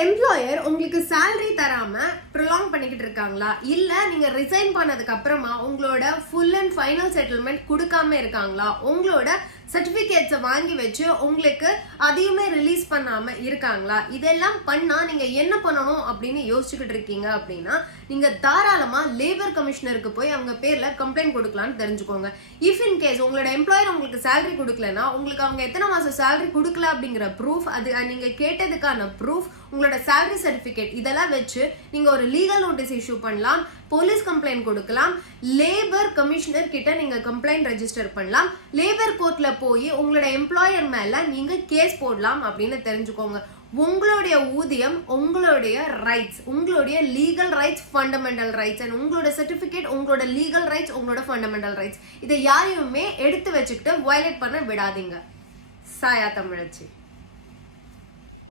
Employer உங்களுக்கு salary தராம prolong பண்ணிக்கிட்டு இருக்காங்களா இல்ல நீங்க ரிசைன் பண்ணதுக்கு அப்புறமா உங்களோட full and final settlement கொடுக்காம இருக்காங்களா உங்களோட சர்டிபிகேட்ஸை வாங்கி வச்சு உங்களுக்கு அதையுமே ரிலீஸ் பண்ணாம இருக்காங்களா இதெல்லாம் பண்ணா நீங்க என்ன பண்ணணும் அப்படின்னு யோசிச்சுக்கிட்டு இருக்கீங்க அப்படின்னா நீங்க தாராளமா லேபர் கமிஷனருக்கு போய் அவங்க பேர்ல கம்ப்ளைண்ட் கொடுக்கலாம்னு தெரிஞ்சுக்கோங்க. இஃப் இன் கேஸ் உங்களோட எம்ப்ளாயர் உங்களுக்கு salary கொடுக்கலன்னா உங்களுக்கு அவங்க எத்தனை மாசம் salary கொடுக்கல அப்படிங்கிற ப்ரூஃப், அது நீங்க கேட்டதுக்கான ப்ரூஃப், உங்களோட salary சர்டிபிகேட் இதெல்லாம் வச்சு நீங்க ஒரு லீகல் நோட்டீஸ் இஷ்யூ பண்ணலாம், போலீஸ் கம்ப்ளைண்ட் கொடுக்கலாம், லேபர் கமிஷனர் கிட்ட நீங்க கம்ப்ளைண்ட் ரெஜிஸ்டர் பண்ணலாம், லேபர் கோர்ட்ல போய் உங்களோட எம்ப்ளாயர் மேல நீங்க கேஸ் போடலாம் அப்படின்னு தெரிஞ்சுக்கோங்க. உங்களுடைய ஊதியம் உங்களுடைய ரைட்ஸ், உங்களுடைய legal rights, fundamental rights, and உங்களோட சர்டிபிகேட் உங்களோட லீகல் ரைட்ஸ், உங்களோட ஃபண்டமெண்டல் ரைட்ஸ். இதை யாரையுமே எடுத்து வச்சுக்கிட்டு வயலேட் பண்ண விடாதீங்க. சாயா தமிழச்சி.